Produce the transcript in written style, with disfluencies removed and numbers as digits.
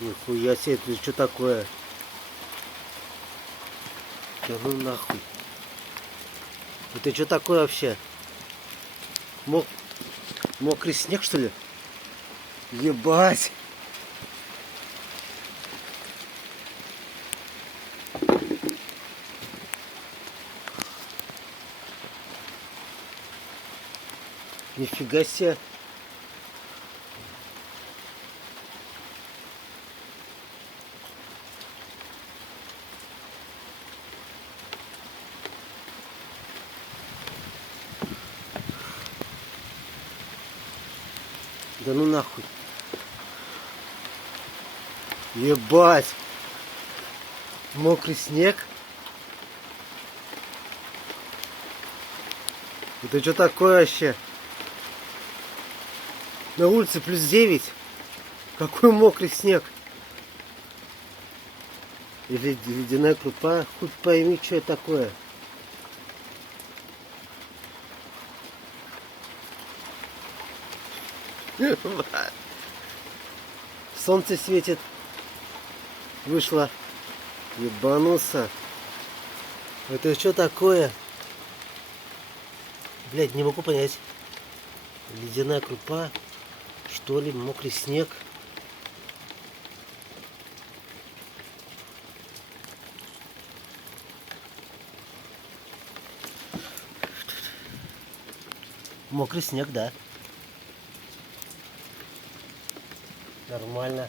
Нихуя себе, это что такое? Да ну нахуй. Это что такое вообще? Мокрый снег, что ли? Ебать! Нифига себе! Да ну нахуй. Ебать. Мокрый снег. Это что такое вообще? На улице +9. Какой мокрый снег. Или ледяная крупа. Хуй пойми, что это такое. Солнце светит. Вышло. Ебанулся. Это что такое? Блядь, не могу понять. Ледяная крупа. Что ли? Мокрый снег. Мокрый снег, да. Нормально.